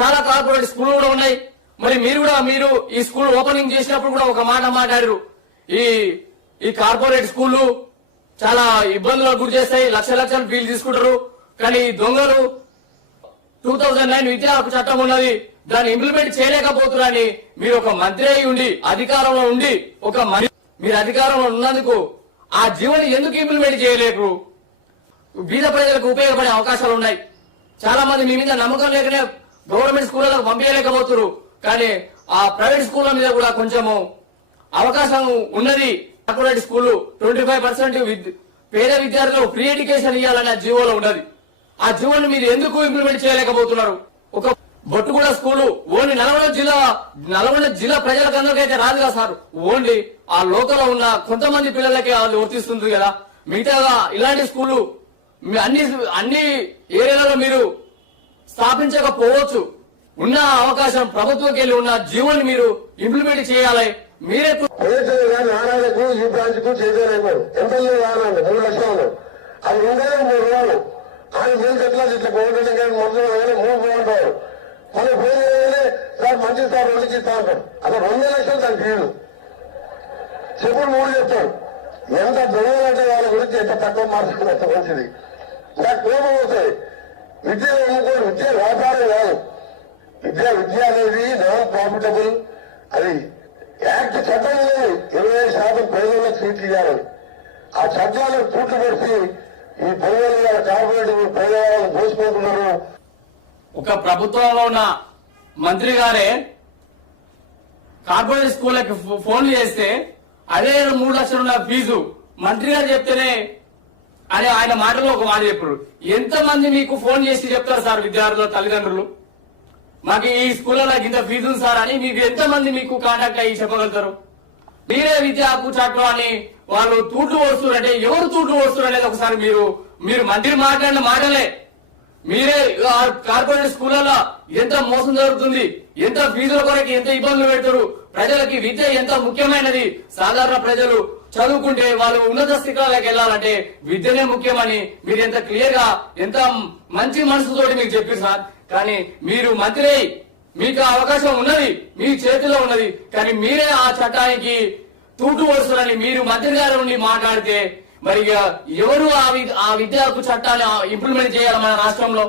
చాలా corporate school కూడా ఉన్నాయి. మరి మీరు కూడా మీరు ఈ స్కూల్ ఓపెనింగ్ చేసినప్పుడు కూడా ఒక మాట మాట్లాడారు. ఈ ఈ కార్పొరేట్ స్కూళ్ళు చాలా ఇబ్బందులకు గురి చేస్తాయి లక్ష లక్షలు ఫీజు తీసుకుంటారు. కానీ ఈ దొంగలు టూ థౌజండ్ నైన్ విద్యా చట్టం ఉన్నది. దాన్ని ఇంప్లిమెంట్ చేయలేకపోతున్నారని మీరు ఒక మంత్రి అయి ఉండి అధికారంలో ఉండి ఒక మని- మీరు అధికారంలో ఉన్నందుకు ఆ జీవని ఎందుకు ఇంప్లిమెంట్ చేయలేరు? బీద ప్రజలకు ఉపయోగపడే అవకాశాలు ఉన్నాయి. చాలా మంది మీ మీద నమ్మకం లేకనే గవర్నమెంట్ స్కూళ్ళకు పంపించలేకపోతున్నారు కానీ ఆ ప్రైవేట్ స్కూళ్ళ మీద కూడా కొంచెము అవకాశం ఉన్నది. Corporate school twenty five percent పేద విద్యార్థులకు ఫ్రీ ఎడ్యుకేషన్ ఇవ్వాలని ఆ జీవోలో ఉన్నది. ఆ జీవోని మీరు ఎందుకు ఇంప్లిమెంట్ చేయలేకపోతున్నారు? ఒక బొట్టుగూడ స్కూల్ ఓన్లీ నల్గొండ జిల్లా నల్గొండ జిల్లా ప్రజలకు అందరికైతే రాదు కదా సార్. ఓన్లీ ఆ లోకల్ ఉన్న కొంతమంది పిల్లలకి అది వర్తిస్తుంది కదా. మిగతాగా ఇలాంటి స్కూళ్ళు అన్ని అన్ని ఏరియాలలో మీరు స్థాపించకపోవచ్చు. ఉన్న అవకాశం ప్రభుత్వంకి వెళ్ళి ఉన్న జీవోని మీరు ఇంప్లిమెంట్ చేయాలి. మీరే నారాయణకు ఈ బ్రాంచ్కు మూడు లక్షలు అది ఉండేది మూడు రోజులు. ఆయన మీరు ఎట్లా ఇట్లా బాగుంటుంది కానీ ముందు కానీ మూడు బాగుంటారు సార్ మంచి సార్ రెండుకి ఇస్తా అంటారు. అసలు రెండు లక్షలు దాని ఫీజు. చెప్పుడు మూడు చెప్తాడు ఎంత దొంగలంటే వాళ్ళ గురించి ఎంత తక్కువ మార్చుకుని ఎంత మంచిది నాకు కోపం వస్తాయి విద్య అనుకోడు విద్య వ్యాపారం కాదు విద్య విద్య అనేది నాన్ ప్రాఫిటబుల్ అది యాక్ట్ చట్టం లేదు ఇరవై శాతం పదివేల సీట్లు ఇవ్వాలి. ఆ చట్టాలను పూర్తి పెడితే ఈ పేదల కార్పొరేట్ పేదవాళ్ళని దోచుకుంటున్నారు ఒక ప్రభుత్వంలో ఉన్న మంత్రి గారే కార్పొరేట్ స్కూళ్ళకి ఫో- ఫోన్లు చేస్తే అదే మూడు లక్షలున్న ఫీజు. మంత్రి గారు చెప్తేనే అని ఆయన మాటలో ఒక మాట చెప్పారు ఎంతమంది మీకు ఫోన్ చేసి చెప్తారు సార్ విద్యార్థుల తల్లిదండ్రులు? మాకు ఈ స్కూల్లో నాకు ఇంత ఫీజు ఉంది సార్ అని మీకు ఎంతమంది మీకు కాంటాక్ట్ అయ్యి చెప్పగలుగుతారు? మీరే విద్యా హక్కు అని వాళ్ళు తూట్లు వస్తున్నారు ఎవరు తూట్లు వస్తున్నారు అనేది ఒకసారి మీరు మీరు మందిని మాట్లాడిన మాటలే. మీరే కార్పొరేట్ స్కూళ్ళలో ఎంత మోసం జరుగుతుంది ఎంత ఫీజుల కొరకు ఎంత ఇబ్బందులు పెడతారు ప్రజలకి విద్య ఎంత ముఖ్యమైనది? సాధారణ ప్రజలు చదువుకుంటే వాళ్ళు ఉన్నత శిఖరాలకు వెళ్ళాలంటే విద్యనే ముఖ్యమని మీరు ఎంత క్లియర్గా ఎంత మంచి మనసుతోటి మీకు చెప్పారు సార్. కానీ మీరు మంత్రి మీకు ఆ అవకాశం ఉన్నది మీ చేతిలో ఉన్నది కానీ మీరే ఆ చట్టానికి తూటు వస్తున్నారని మీరు మంత్రి గారు ఉండి మాట్లాడితే మరి ఇక ఎవరు ఆ వి- ఆ చట్టాన్ని ఇంప్లిమెంట్ చేయాలి మన రాష్ట్రంలో?